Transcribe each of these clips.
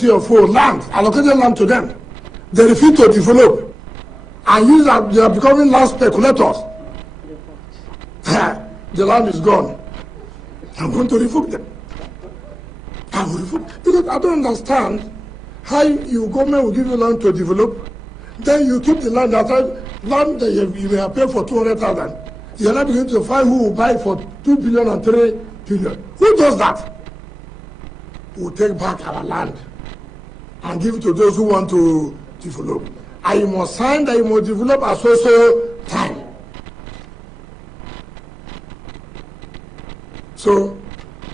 for land, allocated land to them. They refuse to develop. And use that they are becoming land speculators. The land is gone. I'm going to revoke them. I will revoke, because I don't understand how your government will give you land to develop, then you keep the land outside, land that you may have paid for 200,000. You're not beginning to find who will buy for 2 billion and 3 billion. Who does that? We'll take back our land and give it to those who want to develop. And you must sign that you must develop at so time. So,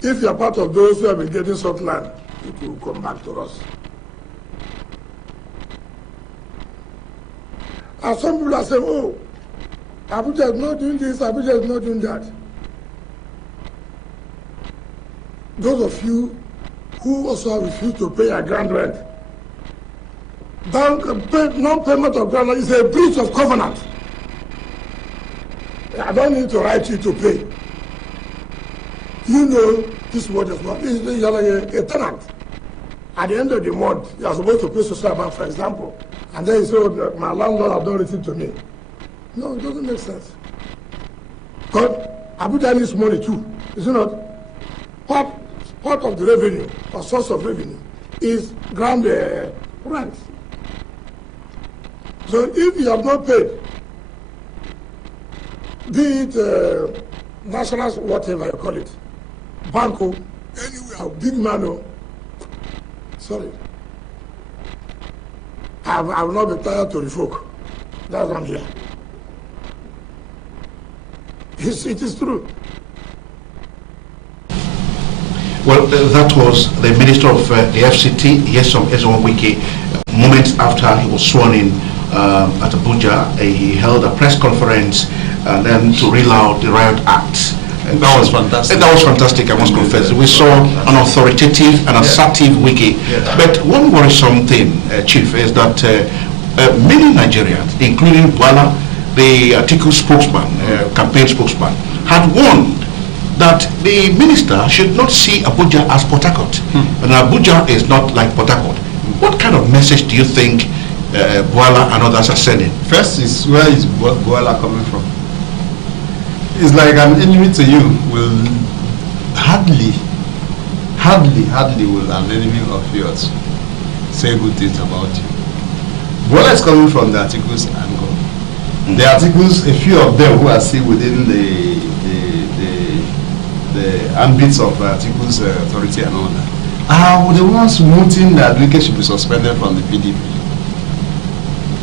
if you are part of those who have been getting such land, it will come back to us. And some people are saying, oh, Abuja is not doing this, Abuja is not doing that. Those of you who also refuse to pay a grand rent, non-payment of grand rent is a breach of covenant. I don't need to write you to pay. You know this word is not. You're like a tenant. At the end of the month, you are supposed to pay social bank, for example, and then you say, oh, my landlord has done anything to me. No, it doesn't make sense. But Abuja needs money too, is it not? Part of the revenue, or source of revenue, is ground rent. So if you have not paid, be it national, whatever you call it, Banco, anywhere, big man, sorry. I will not be tired to revoke. That's why I'm here. It is true. Well, that was the Minister of the FCT, Nyesom Wike, moments after he was sworn in at Abuja. He held a press conference and then to reel out the Riot Act. And that was fantastic. That was fantastic, I must confess. We saw an authoritative and assertive Wike. But one worrisome thing, Chief, is that many Nigerians, including Bwala, the Atiku spokesman, campaign spokesman, had warned that the minister should not see Abuja as Port Harcourt. And Abuja is not like Port Harcourt. What kind of message do you think Bwala and others are sending? First is, where is Bwala coming from? It's like an enemy to you will hardly will an enemy of yours say good things about you. Bwala is coming from the Atiku's angle. The Atiku's, a few of them who are still within the ambits of Atiku's authority and all that, are the ones mooting that Wike should be suspended from the PDP.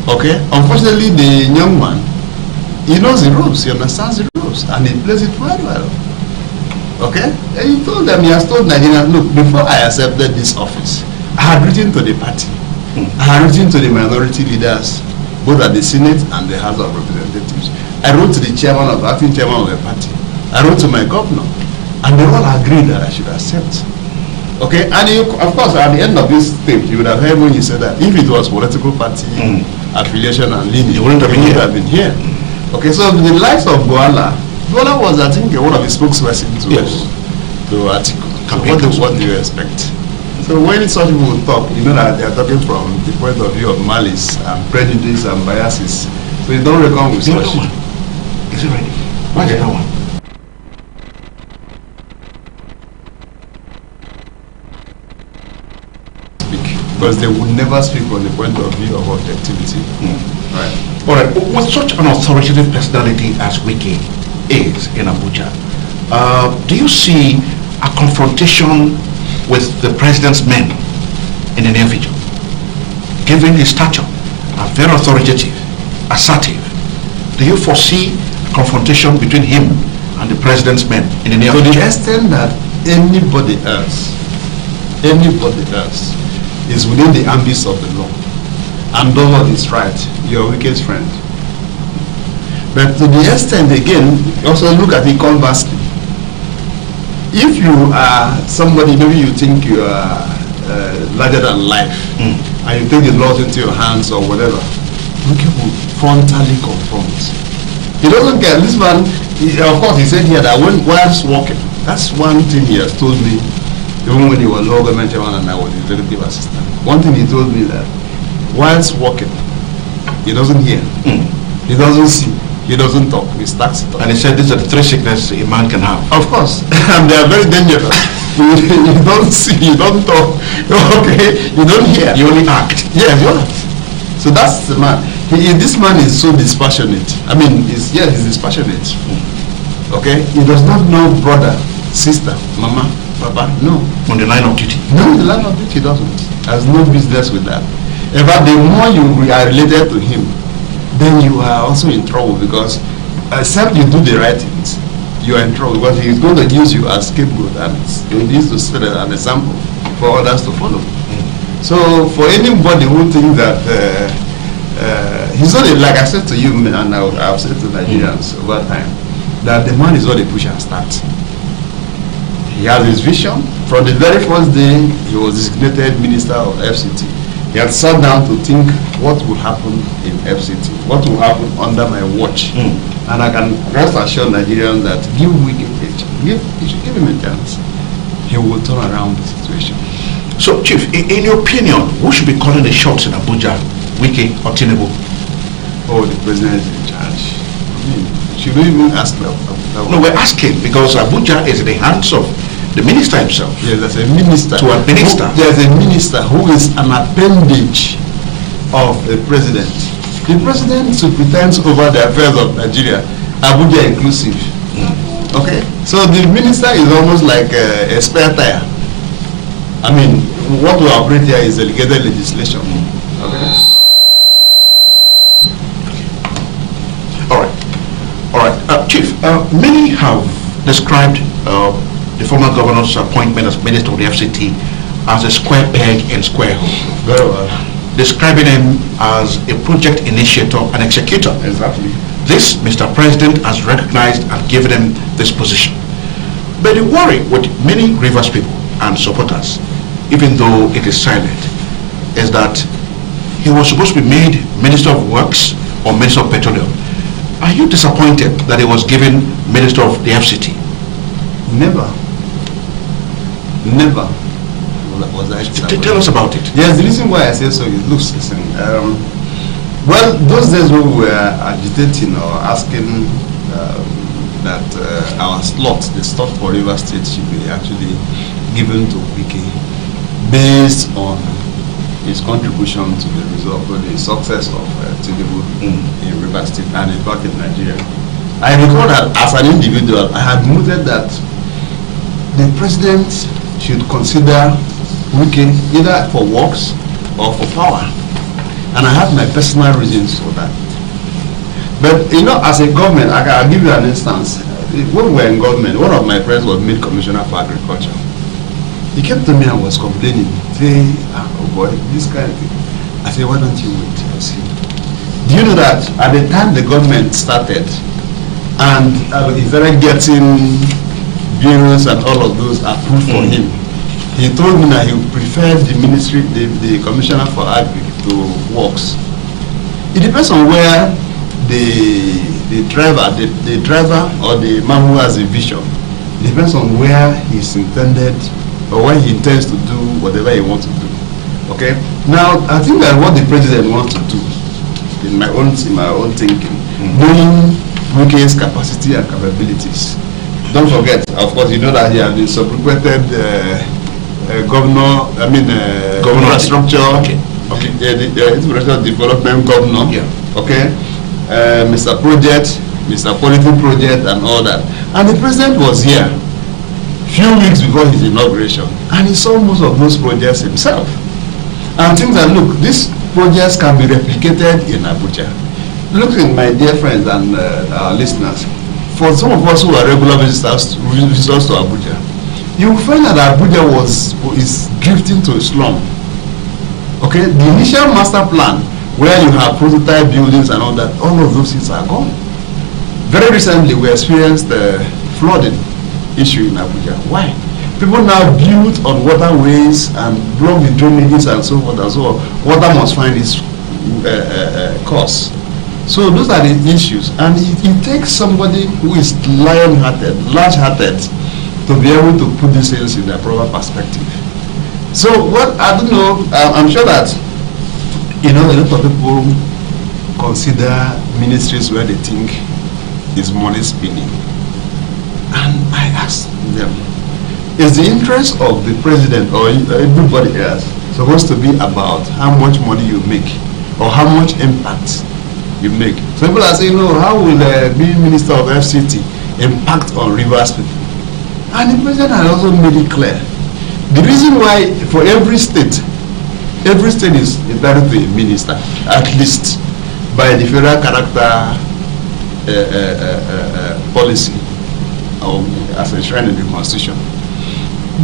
Okay? Unfortunately, the young man, he knows the rules, he understands the rules, and he plays it very well. Okay? And he told them, he has told Nigerians, look, before I accepted this office, I had written to the party, I had written to the minority leaders, both at the Senate and the House of Representatives. I wrote to the acting chairman of the party. I wrote to my governor, and they all agreed that I should accept. Okay, and you, of course, at the end of this tape, you would have heard when you said that if it was political party affiliation and lineage, you wouldn't have been here. Okay, so the likes of Bwala was, I think, one of the spokespersons to Atiku. So what do you expect? So when such people talk, you know that they are talking from the point of view of malice and prejudice and biases. So you don't reckon with such. Is it ready? Why is that one? Because they would never speak from the point of view of objectivity. Right. All right. With such an authoritative personality as Wike is in Abuja, do you see a confrontation with the president's men in the near future? Given his stature, very authoritative, assertive, do you foresee a confrontation between him and the president's men in the near future? To the extent that anybody else is within the ambits of the law and does what is right, your weakest friend. But to the extent, again, also look at it conversely. If you are somebody, maybe you think you are larger than life, and you take the laws into your hands or whatever, Wike will frontally confront. He doesn't care. This man, of course, he said here that whilst walking, that's one thing he has told me even when he was local government chairman and I was executive assistant. One thing he told me that whilst working, he doesn't hear, he doesn't see, he doesn't talk, he stacks it up. And he said these are the three sicknesses a man can have. Of course, and they are very dangerous. You don't see, you don't talk, okay, you don't hear. You only act. Yeah, you act. So that's the man. This man is so dispassionate. I mean, he's dispassionate. Okay? He does not know brother, sister, mama, papa, no. On the line of duty. No, the line of duty he doesn't. Has no business with that. In fact, the more you are related to him, then you are also in trouble because except you do the right things, you are in trouble because he is going to use you as scapegoat and he needs to set an example for others to follow. So for anybody who thinks that he's not like I said to you and I've said to Nigerians over time that the man is not a push and start. He has his vision. From the very first day he was designated minister of FCT, he had sat down to think what will happen in FCT, what will happen under my watch. And I can rest assured Nigerians that give Wike a chance. You should give him a chance. He will turn around the situation. So, Chief, in your opinion, who should be calling the shots in Abuja, Wike or Tinubu? Oh, the president is in charge. I mean, should we even ask that? No, we're asking because Abuja is in the hands of the minister himself. Yes, there's a minister. To a minister. There's a minister who is an appendage of the president. The president superintends over the affairs of Nigeria, Abuja inclusive. Okay? So the minister is almost like a spare tire. I mean, what we operate here is delegated legislation. Okay? All right. Chief, many have described the former governor's appointment as minister of the FCT as a square peg and square hole. Very well. Describing him as a project initiator and executor. Exactly. This, Mr. President has recognized and given him this position. But the worry with many Rivers people and supporters, even though it is silent, is that he was supposed to be made Minister of Works or Minister of Petroleum. Are you disappointed that he was given Minister of the FCT? Never. Never was I disappointed. Tell us about it. Yes, the reason why I say so is, listen, well, those days when we were agitating or asking that our slot, the slot for River State, should be actually given to Wike based on his contribution to the result or the success of Tinubu in River State and in fact in Nigeria. I recall that as an individual, I had mooted that the president should consider Wike either for works or for power. And I have my personal reasons for that. But you know, as a government, I'll give you an instance. When we were in government, one of my friends was made commissioner for agriculture. He came to me and was complaining, saying, oh boy, this kind of thing. I said, why don't you wait and see? Do you know that at the time the government started and he started getting bills and all of those approved for him, he told me that he would prefer the ministry, the commissioner for agri to works. It depends on where the driver or the man who has a vision, it depends on where he's intended or where he intends to do whatever he wants to do. Okay? Now, I think that what the president wants to do, in my own thinking, knowing Wike's capacity and capabilities. Don't forget, of course, you know that he has been subsequented governor, governor structure, the infrastructure development governor, okay, Mr. Project, Mr. Quality Project, and all that. And the president was here few weeks before his inauguration, and he saw most of those projects himself. And things that, look, these projects can be replicated in Abuja. Look, my dear friends and our listeners, for some of us who are regular visitors to Abuja, you will find that Abuja is drifting to a slum. Okay, the initial master plan where you have prototype buildings and all that, all of those things are gone. Very recently, we experienced the flooding issue in Abuja. Why? People now build on waterways and block the drainages and so forth and so on. Water must find its course. So those are the issues, and it takes somebody who is lion-hearted, large-hearted, to be able to put these things in their proper perspective. So what, I don't know, I'm sure that, a lot of people consider ministries where they think is money spinning. And I ask them, is the interest of the president or everybody else supposed to be about how much money you make or how much impact you make? So people are saying, no, how will being minister of FCT impact on Rivers people? And the president has also made it clear. The reason why for every state is entitled to a minister, at least by the federal character policy as enshrined in the constitution,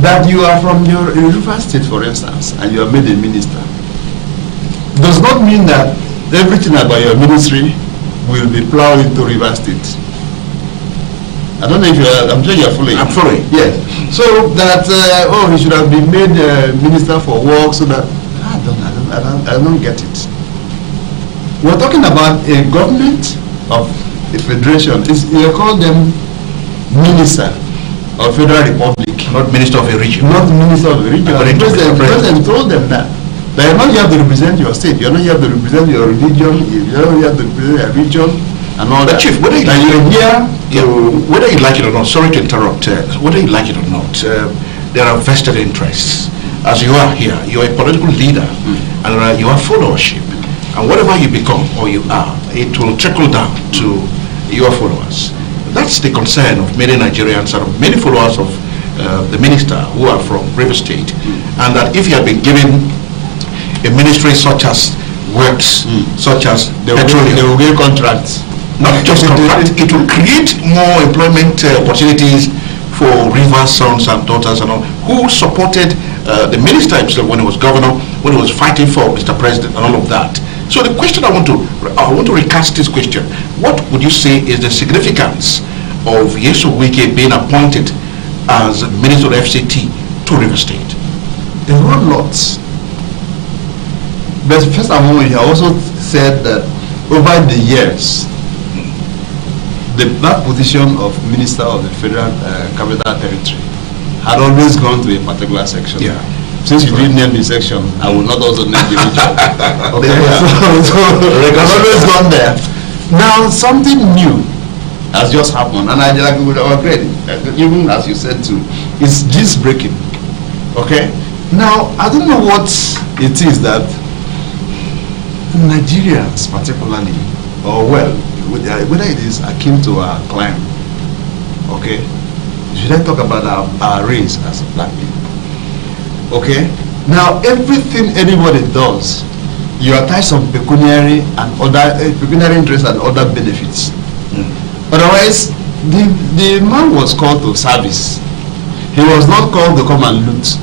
that you are from your Rivers state, for instance, and you are made a minister, does not mean that everything about your ministry will be plowed into Rivers state. I don't know if you're, I'm sure you're following. I'm following. Yes. So that, he should have been made minister for work, so that, I don't get it. We're talking about a government of a federation. You call them minister of federal republic. Not minister of a region. Not minister of a region. The president told them that. That you're not here to represent your state. You're not here to represent your religion. You're not here to represent your region and all that. Chief, whether whether you like it or not, sorry to interrupt, whether you like it or not, there are vested interests. As you are here, you're a political leader, and you have followership. And whatever you become or you are, it will trickle down to your followers. That's the concern of many Nigerians and of many followers of the minister who are from Rivers State. And that if you have been given a ministry such as works, such as petroleum, they will get contracts. Not just contract, it will create more employment opportunities for Rivers sons and daughters and all who supported the minister himself when he was governor, when he was fighting for Mr. President and all of that. So the question I want to recast this question. What would you say is the significance of Yesu Wike being appointed as Minister of FCT to Rivers State? There were lots. But first of all, he also said that over the years, that position of Minister of the Federal Capital Territory had always gone to a particular section. Yeah. Since you didn't name the section, I will not also name the region. Okay, so it has always gone there. Now something new has just happened, and I like with our credit, even as you said too, it's just breaking. Okay. Now I don't know what it is that Nigerians particularly, or well, whether it is akin to our climate, okay? Should I talk about our race as black people? Okay? Now, everything anybody does, you attach some pecuniary and other pecuniary interest and other benefits. Otherwise, the man was called to service. He was not called to come and loot.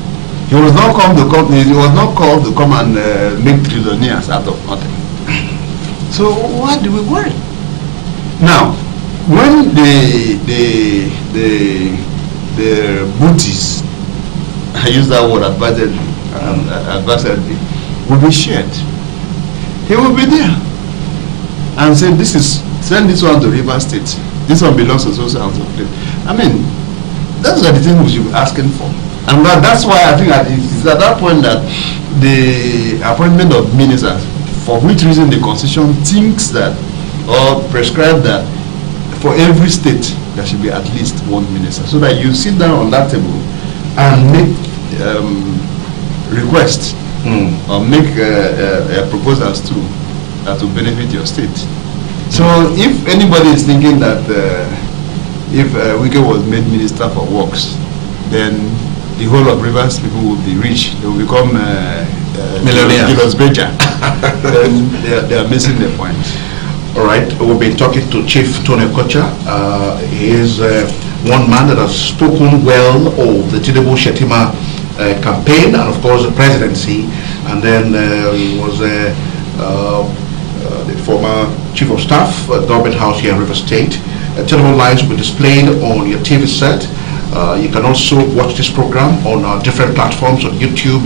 He was not called to come. He was not called to come and make trillionaires out of nothing. So why do we worry? Now, when the booties, I use that word advisedly, will be shared, he will be there and say, send this one to Rivers State. This one belongs to social and so place. I mean, those are the things we should be asking for. And that's why I think that it's at that point that the appointment of ministers, for which reason the Constitution thinks that or prescribe that for every state there should be at least one minister, so that you sit down on that table and make requests or make proposals too that will benefit your state. So if anybody is thinking that if Wike was made minister for works, then the whole of Rivers people will be rich, they will become millionaires. Then they are missing the point. All right, we've been talking to Chief Tony Okocha. He is one man that has spoken well of the Tinubu Shetima campaign and of course the presidency, and then he was the former Chief of Staff at Government House here in River State. Telephone lines will be displayed on your TV set. You can also watch this program on our different platforms on YouTube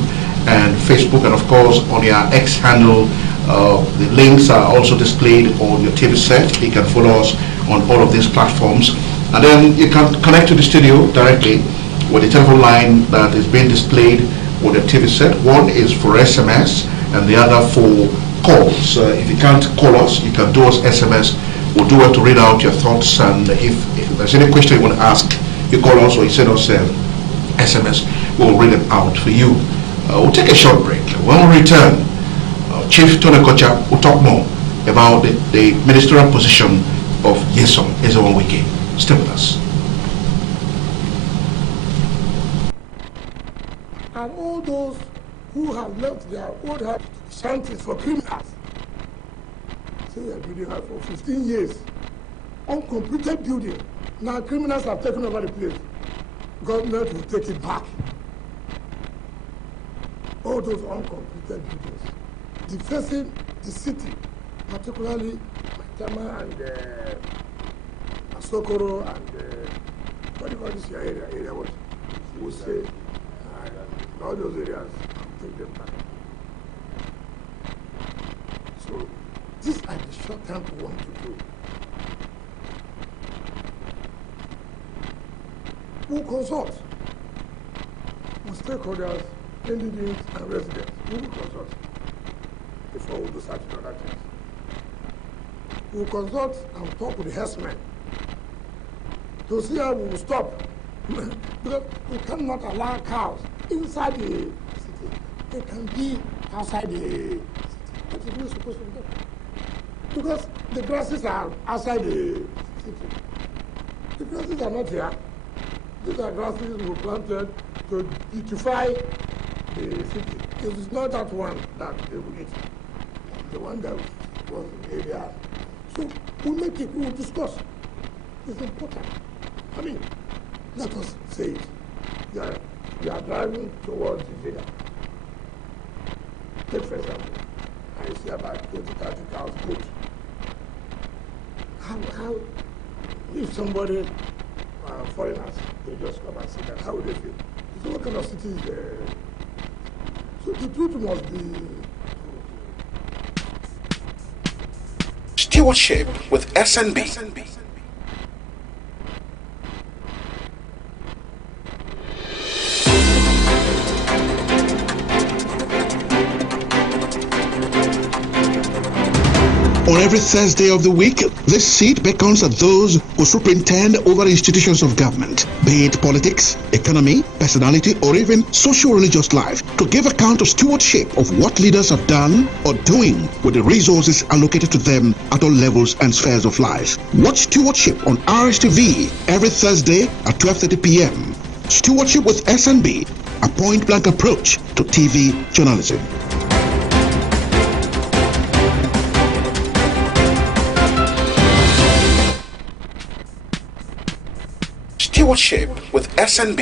and Facebook, and of course on your X handle. The links are also displayed on your TV set. You can follow us on all of these platforms, and then you can connect to the studio directly with the telephone line that is being displayed with the TV set. One is for SMS and the other for calls. If you can't call us, you can do us SMS. We'll do it to read out your thoughts, and if there's any question you want to ask, you call us or you send us SMS. We'll read them out for you. We'll take a short break. When we return, Chief Tony Kocha will talk more about the ministerial position of Yesom Ezewonwike. Stay with us. And all those who have left their old house shanties for criminals. Say we are building house for 15 years. Uncompleted building. Now criminals have taken over the place. Government will take it back. All those uncompleted buildings. Defacing the city, particularly Maitama and Asokoro and what do you call this area? Area what? We say all those areas, take them back. So these are the short term we want to do. We'll consult with stakeholders, candidates and residents. We will consult before we do certain other things. We will consult and talk with the herdsmen to see how we will stop. Because we cannot allow cows inside the city. They can be outside the city. What is we supposed to do? Because the grasses are outside the city. The grasses are not here. These are grasses we planted to beautify the city. It is not that one that they will eat. The one that was in the area. So we'll make it, we'll discuss. It's important. I mean, let us say it. We are driving towards the villa. Take for example, I see about 20-30 cows good. How if somebody, foreigners, they just come and see that, how would they feel? So what kind of city is there? So the truth must be... Stewardship with SNB. On every Thursday of the week, this seat beckons at those who superintend over institutions of government, be it politics, economy, personality, or even socio-religious life, to give account of stewardship of what leaders have done or doing with the resources allocated to them at all levels and spheres of life. Watch Stewardship on RSTV every Thursday at 12:30 p.m. Stewardship with SNB, a point-blank approach to TV journalism. Stewardship with SNB.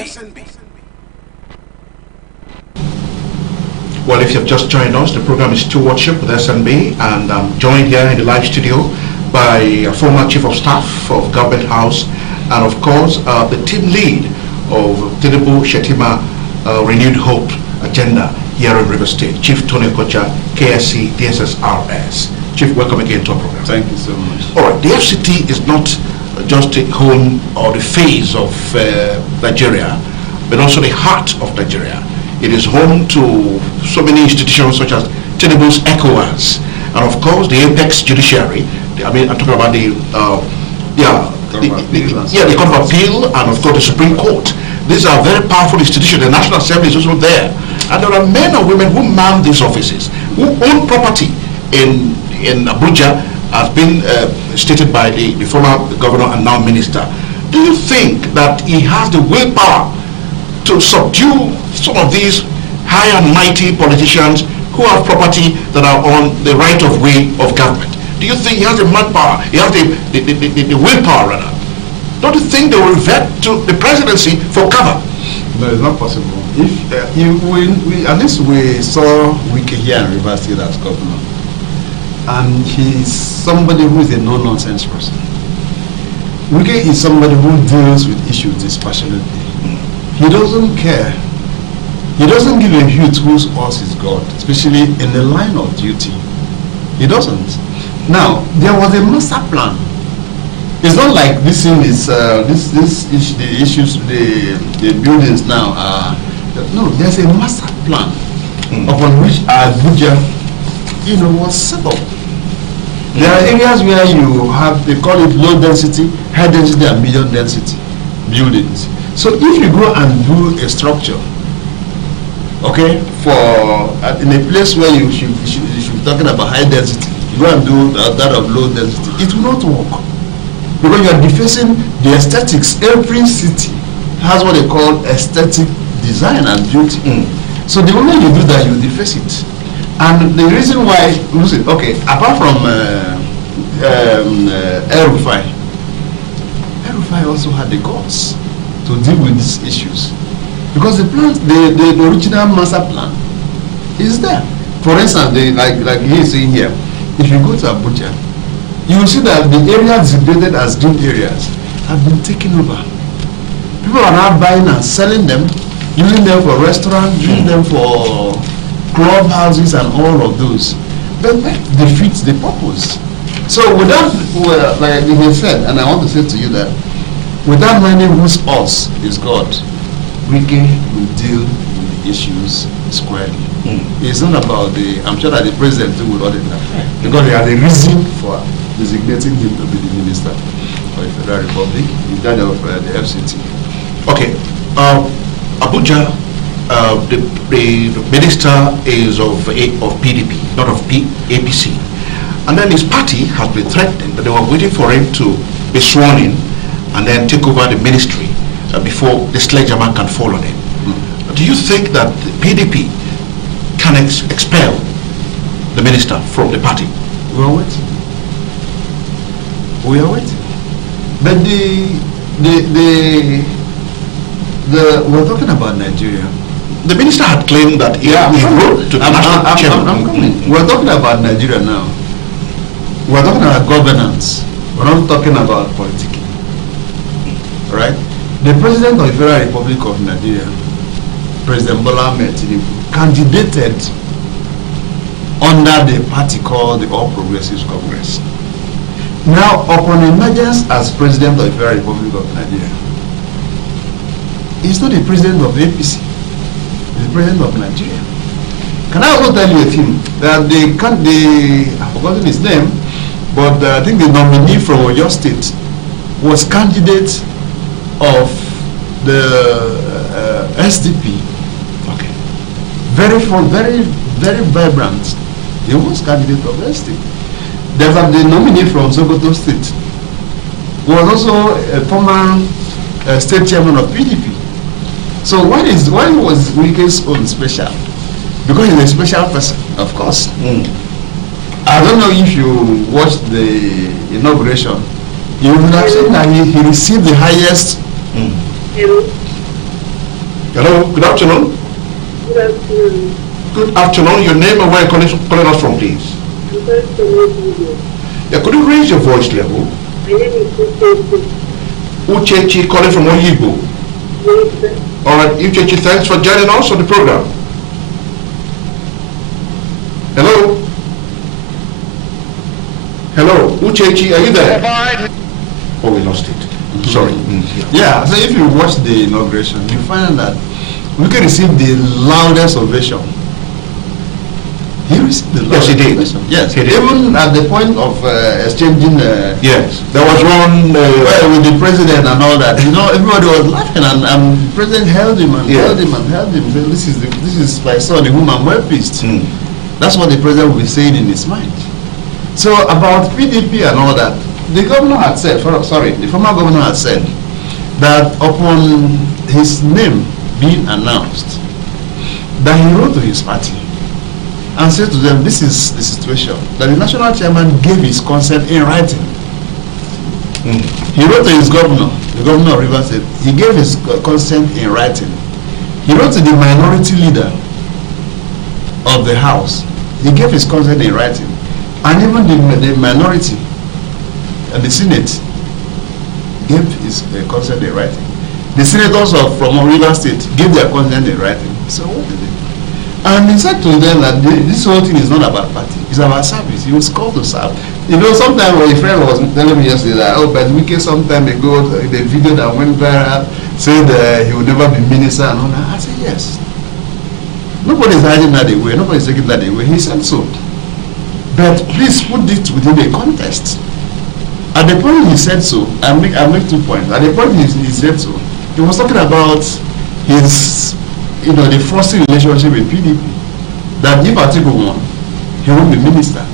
Well, if you've just joined us, the program is Stewardship with SNB, and I'm joined here in the live studio by a former Chief of Staff of Government House, and of course the team lead of Tinubu Shetima Renewed Hope Agenda here in River State, Chief Tony Kocha, KSC DSSRS. Chief, welcome again to our program. Thank you so much. All right, the FCT is not just the home or the face of Nigeria, but also the heart of Nigeria. It is home to so many institutions such as Tinubu's ECOWAS, and of course the apex judiciary. I mean, I'm talking about the Court of Appeal, and of course the Supreme Court. These are very powerful institutions. The National Assembly is also there, and there are men and women who man these offices, who own property in Abuja, has been stated by the former governor and now minister. Do you think that he has the willpower to subdue some of these high and mighty politicians who have property that are on the right of way of government? Do you think he has the manpower, he has the willpower rather? Don't you think they will revert to the presidency for cover? No, it's not possible. If at least we saw Wike here in River State as governor, and he's somebody who is a no-nonsense person. Wike is somebody who deals with issues dispassionately. He doesn't care. He doesn't give a youth whose horse is God, especially in the line of duty. He doesn't. Now, there was a master plan. It's not like this thing is the issues, the buildings now are. No, there's a master plan upon which Abuja, was set up. There are areas where you have, they call it low density, high density, and medium density buildings. So if you go and do a structure, okay, in a place where you should be talking about high density, you go and do that of low density, it will not work. Because you are defacing the aesthetics. Every city has what they call aesthetic design and beauty. So the moment you do that, you deface it. And the reason why, okay, apart from El-Rufai also had the guts to deal with these issues. Because the plan, the original master plan is there. For instance, like he is saying here, if you go to Abuja, you will see that the areas designated as green areas have been taken over. People are now buying and selling them, using them for restaurants, using them for clubhouses and all of those. But that defeats the purpose. So without, like he said, and I want to say to you that, without minding whose us is God, we will deal with the issues squarely. It's not about I'm sure that the president will audit that. Because they are the reason for designating him to be the minister of the Federal Republic in charge of the FCT. Okay, Abuja, the minister is of PDP, not of APC, and then his party has been threatened, but they were waiting for him to be sworn in and then take over the ministry before the sledgehammer can fall on him. Do you think that the PDP can expel the minister from the party? We are waiting. We are waiting. But we're talking about Nigeria. The minister had claimed that he wrote to the national chairman. I'm coming. We're talking about Nigeria now. We're talking about governance. We're not talking about politics. Right? The president of the Federal Republic of Nigeria, President Bola Ahmed Tinubu, candidated under the party called the All Progressives Congress. Now, upon emergence as president of the Federal Republic of Nigeria, he's not the president of APC, he's the president of Nigeria. Can I also tell you a thing? That I've forgotten his name, but I think the nominee from Oyo State was candidate of the SDP. Okay. Very vibrant. He was candidate of SDP. There's the nominee from Sokoto State, who was also a former state chairman of PDP. So why was Wike's own special? Because he's a special person, of course. I don't know if you watched the inauguration. You would have seen that he received the highest. Hello. Hello, good afternoon. Good afternoon. Good afternoon. Your name and where you're calling us from, please. Yeah, could you raise your voice level? My name is Uchechi. Uchechi, calling from Oyibo. Yes, sir. All right, Uchechi, thanks for joining us on the program. Hello? Hello, Uchechi, are you there? Oh, we lost it. Sorry. Yeah, so if you watch the inauguration, you find that we can receive the loudest ovation. He received the Yes, he did. ovation. Yes, he did. Even at the point of exchanging. Yes, there was one with the president and all that. Everybody was laughing, and the president held him and held him and held him. Said, "This is my son, in whom I'm well pleased." That's what the president will be saying in his mind. So about PDP and all that, the governor had said, the former governor had said that upon his name being announced, that he wrote to his party and said to them, this is the situation, that the national chairman gave his consent in writing. He wrote to his governor, the governor of Rivers State, he gave his consent in writing. He wrote to the minority leader of the house, he gave his consent in writing. And even the minority and the Senate gave his consent in writing. The senators from Rivers State gave their consent in writing. So what did they do? And he said to them that this whole thing is not about party, it's about service. He was called to serve. You know, sometimes my friend was telling me yesterday that, oh, but Wike some time ago, the video that went viral said he would never be minister and all that. I said, yes. Nobody is hiding that away. Nobody is taking that away. He said so. But please put it within a context. At the point he said so, I make 2 points. At the point he said so, he was talking about his, the frosty relationship with PDP. That if Atiku won, he won't be minister.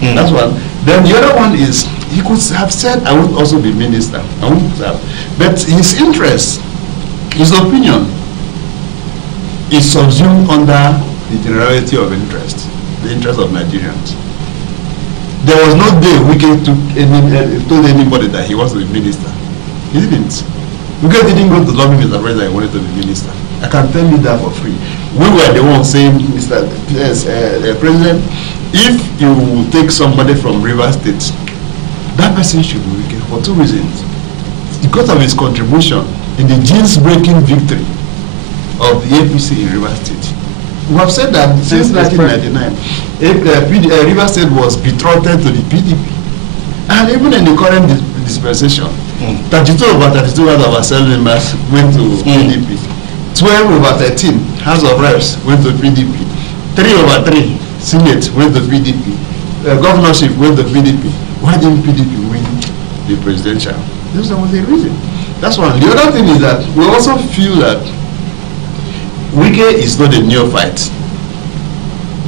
That's one. Then the other one is, he could have said, I would also be minister. I won't have. But his interest, his opinion, is subsumed under the generality of interest, the interest of Nigerians. There was no day Wike told anybody that he wants to be minister. He didn't. Wike didn't go to lobby Mr. President he wanted to be minister. I can tell you that for free. We were the ones saying, Mr. President, if you take somebody from Rivers State, that person should be Wike for 2 reasons. Because of his contribution in the genes-breaking victory of the APC in Rivers State. We have said that since 1999, Rivers State was betrothed to the PDP. And even in the current dispensation, 32 over 32 House of Assembly members went to PDP. 12 over 13 House of Reps went to PDP. 3 over 3 Senate went to PDP. Governorship went to PDP. Why didn't PDP win the presidential? This was the reason. That's one. The other thing is that we also feel that Wike is not a neophyte.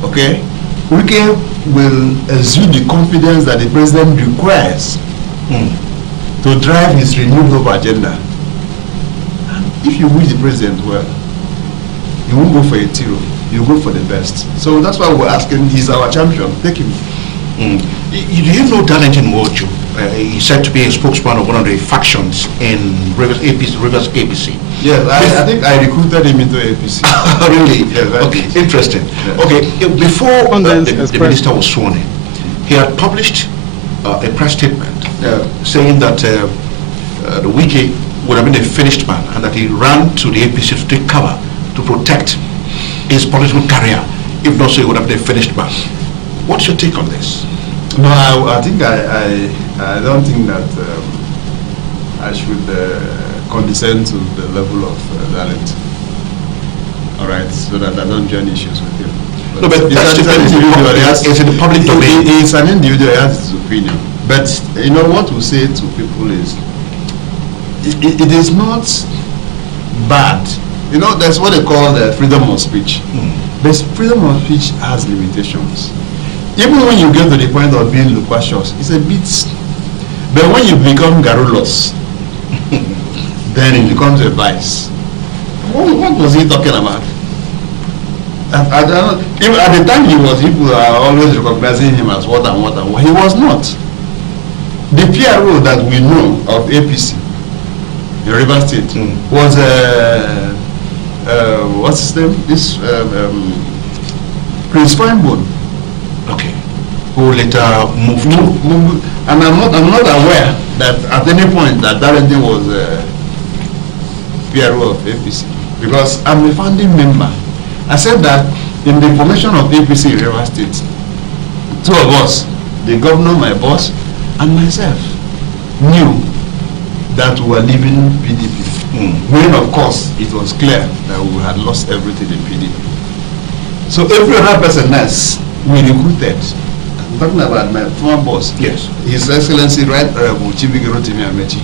Okay? Wike will exude the confidence that the president requires to drive his renewed hope agenda. And if you wish the president well, you won't go for a zero, you go for the best. So that's why we're asking, he's our champion, take him. Do you know Darlington Mojo? He's said to be a spokesman of one of the factions in Rivers APC. Yes, I think I recruited him into APC. Really? Yes, okay, interesting. Yes. Okay, before the minister was sworn in, he had published a press statement saying that the Wike would have been a finished man and that he ran to the APC to take cover to protect his political career. If not so, he would have been a finished man. What's your take on this? No, I think I don't think that I should condescend to the level of talent. All right, so that I don't join issues with him. No, but that's the individual. It's in the public domain. It's an individual. He has his opinion. But you know what we say to people is, it is not bad. You know, that's what they call the freedom of speech. But freedom of speech has limitations. Even when you get to the point of being loquacious, it's a bit. But when you become garrulous, then it becomes a vice. What was he talking about? I don't know. Even at the time he was, people are always recognizing him as what and what and what. He was not. The PRO that we know of APC in Rivers State was what's his name? This Prince Finebone. Okay. Who later moved to? And I'm not aware that at any point that Darlington was PRO of APC, because I'm a founding member. I said that in the formation of APC in Rivers State, 2 of us, the governor, my boss, and myself, knew that we were leaving PDP. When of course it was clear that we had lost everything in PDP. So every other person else we recruited. I'm talking about my former boss. Yes. His Excellency Right Honorable Chief Rotimi Amechi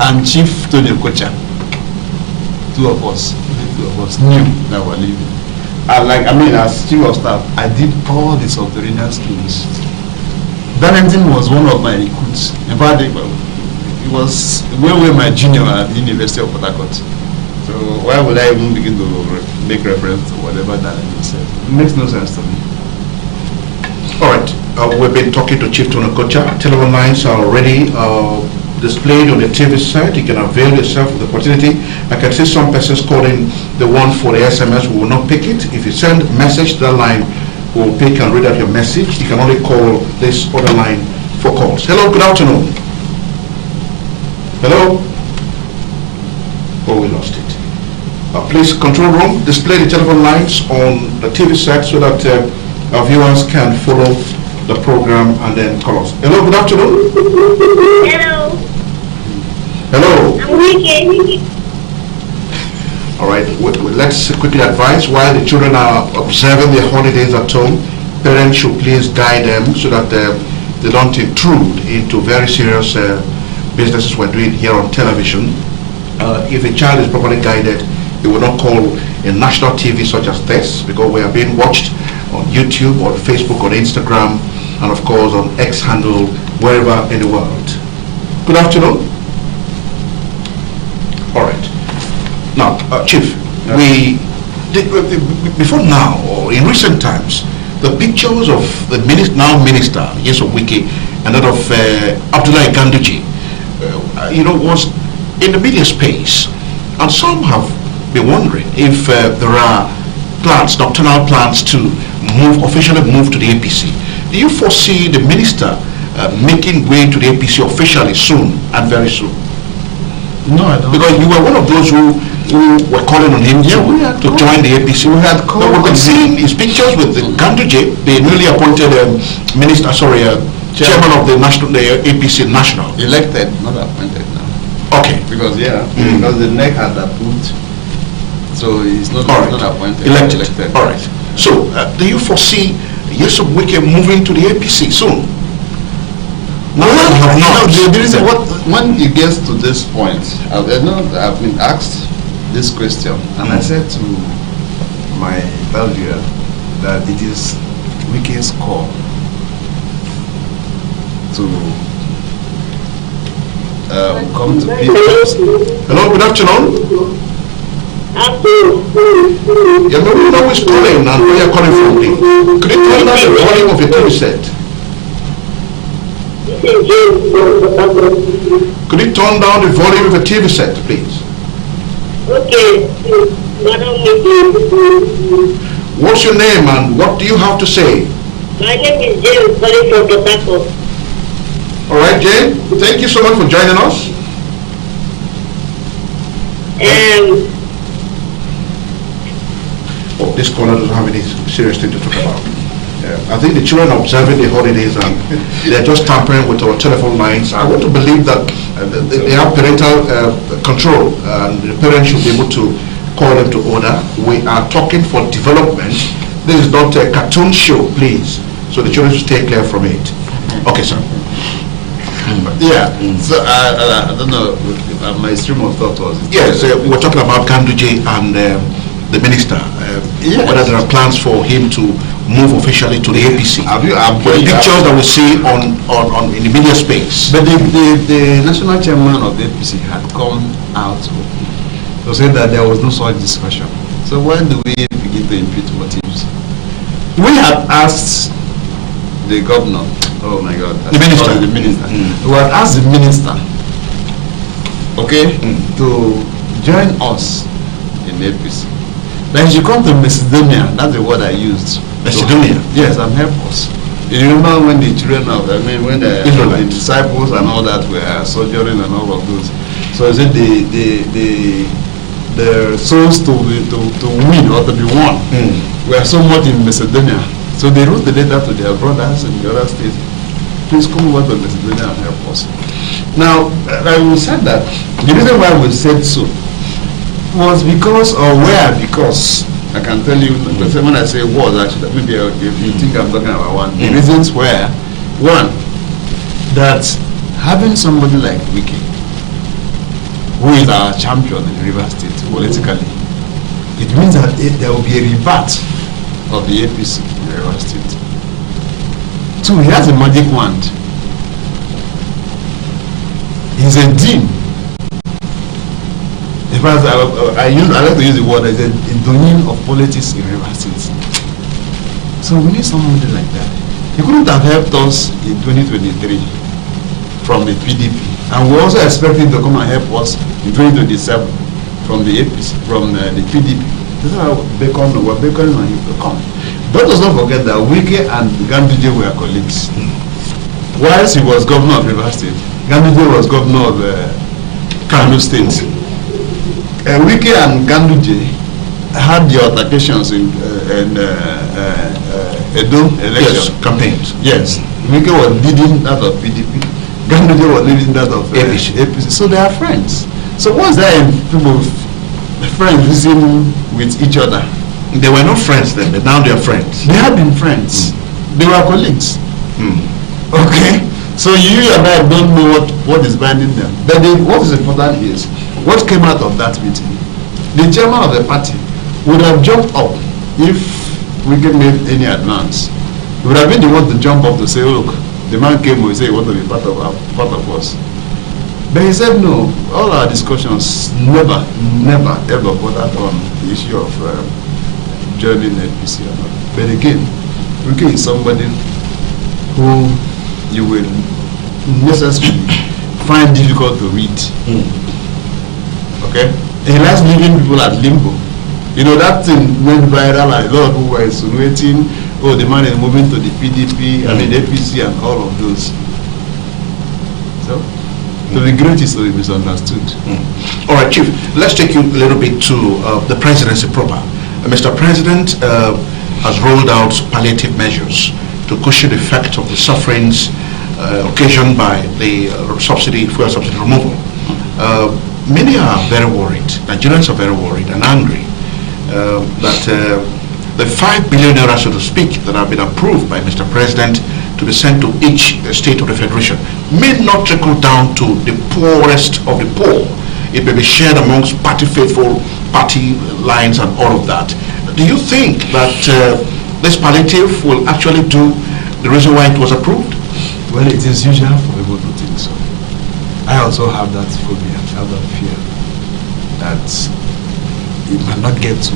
and Chief Tony Okocha. 2 of us knew that we were leaving. And as Chief of Staff, I did all the subterranean schemes. Darlington was one of my recruits. In fact, he was way my junior at the University of Port Harcourt. So why would I even begin to make reference to whatever Darlington said? It makes no sense to me. All right, we've been talking to Chief Tony Okocha. Telephone lines are already displayed on the TV site. You can avail yourself of the opportunity. I can see some persons calling the one for the SMS. We will not pick it. If you send a message to that line, we will pick and read out your message. You can only call this other line for calls. Hello, good afternoon. Hello? Oh, we lost it. Please, control room, display the telephone lines on the TV set so that our viewers can follow the program and then call us. Hello, good afternoon. Hello. Hello. I'm Wiki. All right, let's quickly advise while the children are observing their holidays at home, parents should please guide them so that they don't intrude into very serious businesses we're doing here on television. If a child is properly guided, he will not call a national TV such as this, because we are being watched on YouTube, on Facebook, on Instagram, and of course on X handle, wherever in the world. Good afternoon. All right. Now, Chief, before now, or in recent times, the pictures of the now minister, yes, of Wiki, and that of Abdullah Ganduje, was in the media space, and some have been wondering if there are plans, doctrinal plans to officially move to the APC. Do you foresee the minister making way to the APC officially soon and very soon? No, I don't. Because you were one of those who were calling on him to join the APC. We had called. We've been seeing his pictures with the Ganduje, the newly appointed chairman of the APC national. Elected, not appointed now. Okay. Because because the NEC had approved, so he's not, not appointed. Elected. All right. So, do you foresee Yusuf Wike moving to the APC soon? When it gets to this point, I've been asked this question, and I said to my valuer that it is Wike's call to come to people. Hello, good afternoon. Yeah, but we know who's calling and where you're calling from, please. Could you turn down the volume of your TV set? Could you turn down the volume of the TV set, please? Okay. What's your name and what do you have to say? My name is James, calling from Tobacco. All right, Jane. Thank you so much for joining us. This caller doesn't have any serious thing to talk about. I think the children are observing the holidays and they're just tampering with our telephone lines. I want to believe that they have parental control and the parents should be able to call them to order. We are talking for development. This is not a cartoon show, please. So the children should stay clear from it. Okay, sir. Yeah, so I don't know, my stream of thought was... Yes, we're talking about Ganduje and the minister, yes. Whether there are plans for him to move officially to the APC. The pictures that we see on in the media space. But the national chairman of the APC had come out to say that there was no such discussion. So when do we begin to impute motives? We had asked the governor, oh my God, the minister. We had asked the minister, okay, to join us in the APC. Then she come to Macedonia, that's the word I used. Macedonia? Yes, and help us. You remember when the children of, when the disciples and all that were sojourning and all of those. So I said the souls to win or to be won were so much in Macedonia. So they wrote the letter to their brothers in the other states. Please come over to Macedonia and help us. Now, I will say that the reason why we said so was because, or where, because, I can tell you, when I say was, actually, maybe if you think I'm talking about one, the reasons were, one, that having somebody like Wiki, who is our champion in River State politically, it means that there will be a rebirth of the APC in River State. Two, he has a magic wand. He's a dean. In fact, I like to use the word as a domain of politics in River State. So we need somebody like that. He couldn't have helped us in 2023 from the PDP, and we also expect him to come and help us in 2027 from the APC, from the PDP. This is how we're beckoning on him to come. But let's not forget that Wike and Ganduje were colleagues. Whilst he was governor of River State, Ganduje was governor of Kano State. Wike and Ganduje had the altercations in Edo election. Yes, campaigns. Yes, Wike was leading that of PDP. Ganduje was leading that of APC. So they are friends. So what's there in people friends reasoning with each other? They were not friends then, but now they are friends. They have been friends. They were colleagues. Okay? So you and I don't know what is binding them. But what is important is what came out of that meeting. The chairman of the party would have jumped up if we can make any advance. He would have been the one to jump up to say, look, the man came and said he wanted to be part of us. But he said no. All our discussions never ever bordered on the issue of joining APC or not. But again, Wike is somebody who you will necessarily find difficult to read. Okay? He likes leaving people at limbo. You know, that thing went viral and a lot of people were insinuating, oh, the man is moving to the PDP, I mean APC and all of those. So, to be great is to be misunderstood. All right, Chief, let's take you a little bit to the presidency proper. Mr. President has rolled out palliative measures to cushion the effect of the sufferings occasioned by the fuel subsidy removal. Many are very worried, Nigerians are very worried and angry that the 5 billion naira, so to speak, that have been approved by Mr. President to be sent to each state of the Federation may not trickle down to the poorest of the poor. It may be shared amongst faithful party lines and all of that. Do you think that this palliative will actually do the reason why it was approved? Well, it is usual for people to think so. I also have that phobia, have that fear that it might not get to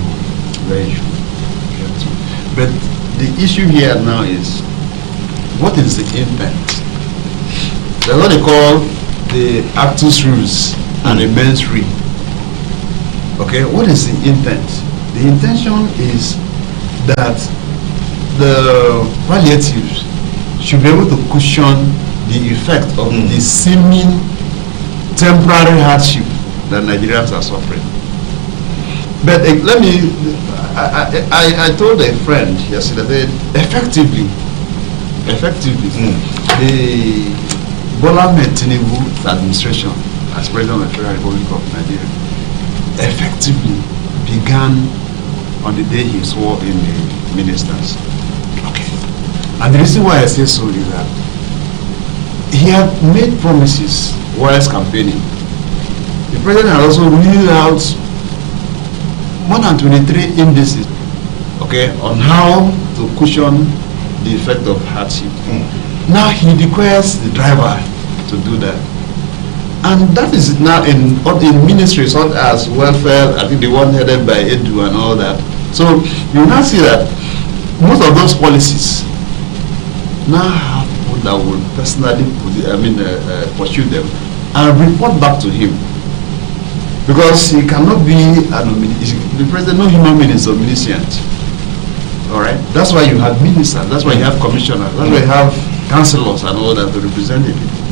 where you should get to. But the issue here now is, what is the intent? That's what they call the actus reus and the mens rea. Okay, what is the intent? The intention is that the palliatives should be able to cushion the effect of the seeming temporary hardship that Nigerians are suffering. But let me, I told a friend yesterday, effectively, the Bola Ahmed Tinubu administration as President of the Federal Republic of Nigeria effectively began on the day he swore in the ministers. Okay. And the reason why I say so is that he had made promises whilst campaigning. The president had also ruled out more than 23 indices, okay, on how to cushion the effect of hardship. Now he requires the driver to do that. And that is now in ministries such as welfare, I think the one headed by Edu and all that. So you now see that most of those policies now have people that will personally pursue them and report back to him. Because he cannot be the president, no human being is omniscient. All right? That's why you have ministers, that's why you have commissioners, that's why you have councillors and all that to represent the people.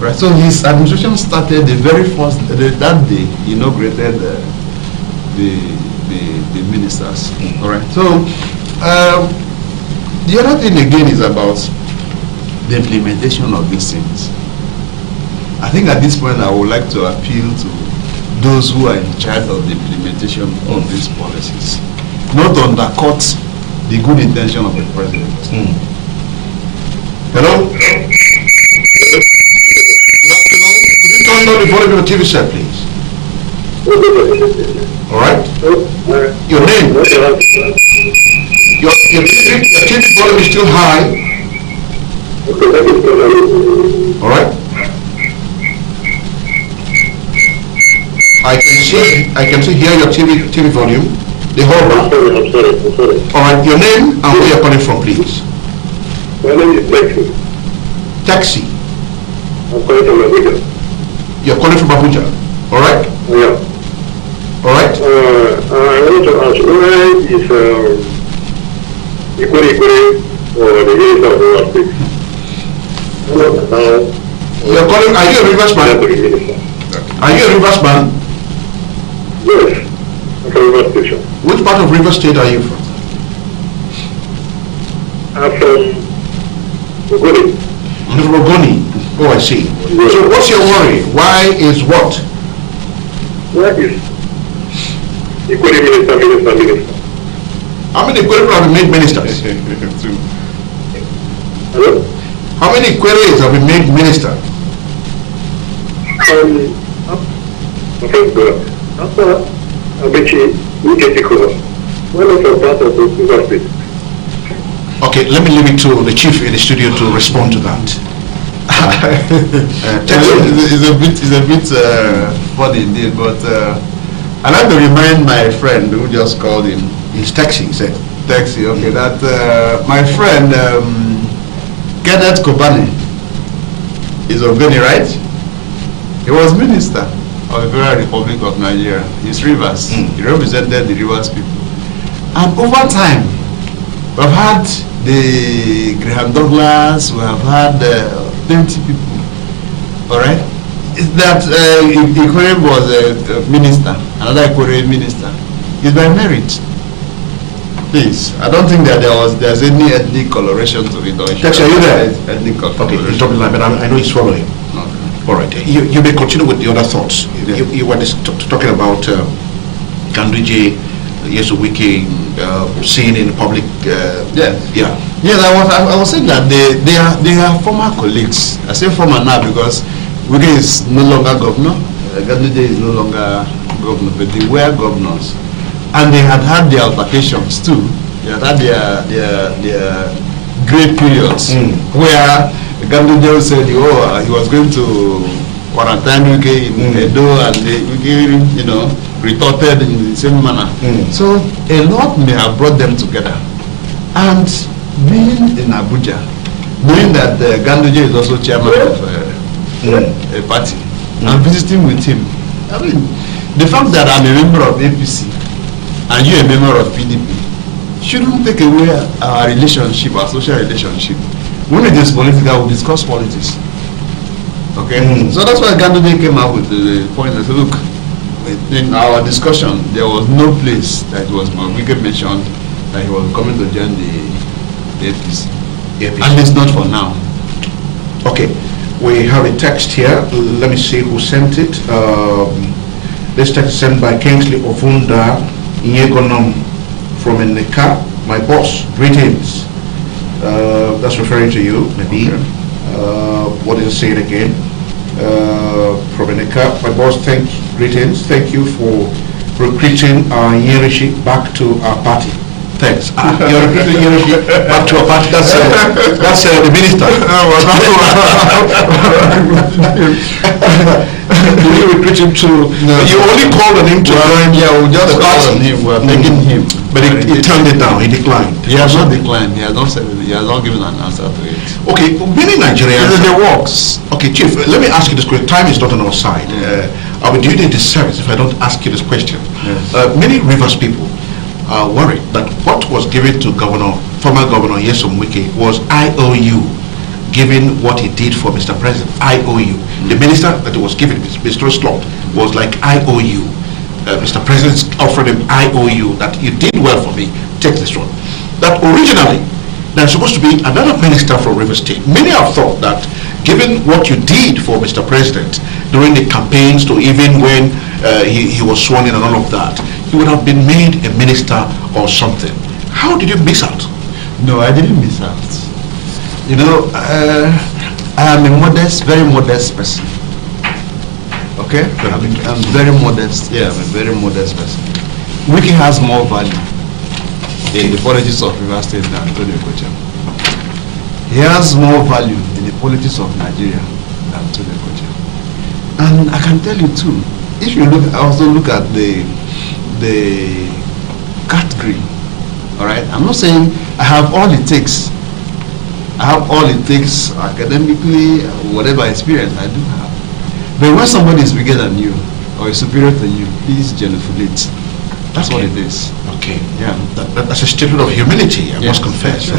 Right? So his administration started the very first, that day he inaugurated the ministers. All right? So the other thing again is about the implementation of these things. I think at this point I would like to appeal to those who are in charge of the implementation of these policies, not undercut the good intention of the president. Hello? Good afternoon. Could you turn down the volume of your TV set, please? All right? Your name? Your TV volume is still high. All right? I can see here your TV volume, the whole bar. I'm sorry. All right, your name and where you're calling from, please. My name is Taxi. Taxi. I'm calling from Abuja. You're calling from Abuja. All right? Yeah. All right? I want to ask, where is Ikuri or the minister of Rural State? You're calling, are you a Rivers man? Are you a Rivers man? Yes, I'm from River Station. Which part of River State are you from? I'm from Ogoni. You're from Ogoni. Oh, I see. So what's your worry? Why is what? Where is Equity Minister? How many queries have been made ministers? Hello? How many queries have been made minister? After Abechi, we get the cover. When it's a part of the State. Okay, let me leave it to the chief in the studio to respond to that. It's a bit funny indeed, but I'd like to remind my friend who just called in. He's taxi, he said. Taxi, okay, that my friend Kenneth Kobani is Ogoni, right? He was minister of the Federal Republic of Nigeria. He's Rivers. He represented the Rivers people. And over time, we've had the Graham Douglas, we have had plenty people, all right? That Ikore was a minister, another Ikore minister. It's by merit. Please, I don't think that there's any ethnic coloration to it. Taxi, are you there? Ethnic Okay, he's dropping the line, but I know he's following. Okay. All right, you may continue with the other thoughts. Yeah. You were talking about Ganduje, Yesuwike, seen in public. Yes. Yeah. Yes, I was saying that they are former colleagues. I say former now because Wike is no longer governor. Ganduje is no longer governor, but they were governors. And they had their altercations too. They had their great periods where Ganduje said, he was going to quarantine Wike in Edo, and Wike, retorted in the same manner. So a lot may have brought them together. And being in Abuja, knowing that Ganduje is also chairman of a party, and visiting with him, I mean, the fact that I'm a member of APC and you're a member of PDP shouldn't take away our relationship, our social relationship. When it is political, we discuss politics. Okay? So that's why Ganduje came up with the point and said, look, in our discussion, there was no place that it was Wike mentioned that he was coming to join the APC. At least not for now. Okay, we have a text here. Let me see who sent it. This text is sent by Kingsley Ofunda Nyegonom from Eneka. My boss, greetings. That's referring to you, maybe. Okay. What is it saying again? From Eneka. My boss, greetings. Thank you for recruiting our Yerishi back to our party. Thanks. You're recruiting Yerishi back to our party. That's the minister. Do you recruit him to? No. You only called on him to join. Yeah, we just called on him. We are taking him, but he turned it down. He declined. He has not declined. He has not said. He has not given an answer to it. Okay, many Nigerians. It works. Okay, Chief. Let me ask you this question. Time is not on our side. I will do you a disservice if I don't ask you this question. Yes. Many Rivers people are worried that what was given to former Governor Nyesom Wike was IOU. Given what he did for Mr. President, IOU. The minister that he was given, Mr. Slot, was like IOU. Mr. President offered him IOU, that you did well for me, take this one. That originally, there's supposed to be another minister from River State. Many have thought that given what you did for Mr. President during the campaigns to even when he was sworn in and all of that, he would have been made a minister or something. How did you miss out? No, I didn't miss out. I am a modest, very modest person. Okay? I'm very modest. Yeah, I'm a very modest person. Wike has more value in the politics of River State than Antonio Kocha. He has more value in the politics of Nigeria than Antonio Kocha. And I can tell you too, if you also look at the category, all right? I'm not saying I have all it takes. I have all it takes academically, whatever experience I do have. But when somebody is bigger than you or is superior to you, please genuflect. That's what it is. Okay. Yeah. That's a statement of humility, I must confess. Sure.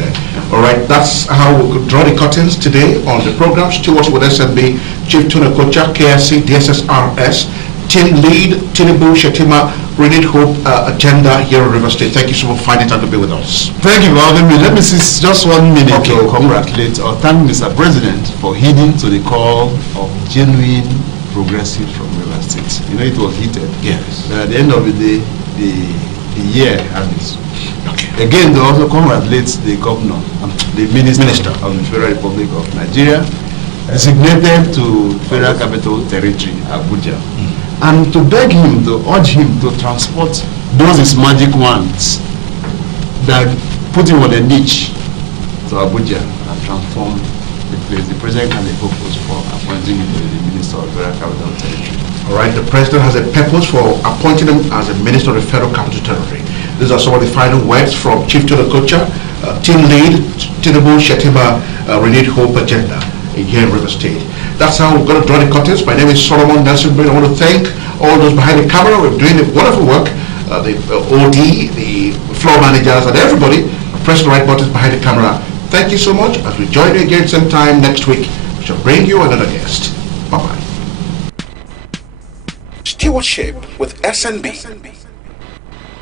All right, that's how we could draw the curtains today on the program. Stewards with SNB, Chief Tuna Kocha, KSC, DSSRS, team lead, Tinubu Shetima, Renewed Hope agenda here in River State. Thank you so much for finding time to be with us. Thank you for having me. Let me see just 1 minute Okay. to congratulate or thank Mr. President for heeding to the call of genuine progressive from River State. You know, it was heated. Yes. But at the end of the day, the year had its. Okay. Again, to also congratulate the governor, the minister of the Federal Republic of Nigeria, designated to Federal Capital Territory, Abuja, and to beg him, to urge him to transport those his magic wands that put him on a niche to Abuja and transform the place. The president has a purpose for appointing him to the Minister of Federal Capital Territory. All right, the president has a purpose for appointing him as a minister of the Federal Capital Territory. These are some of the final words from Chief Tonokocha, team lead, Tinubu Shetima, Renewed Hope agenda here in River State. That's how we're going to draw the curtains. My name is Solomon Nelson Brain. I want to thank all those behind the camera. We're doing a wonderful work. The OD, the floor managers, and everybody pressing the right buttons behind the camera. Thank you so much. As we join you again same time next week, we shall bring you another guest. Bye-bye. Stewardship with SNB.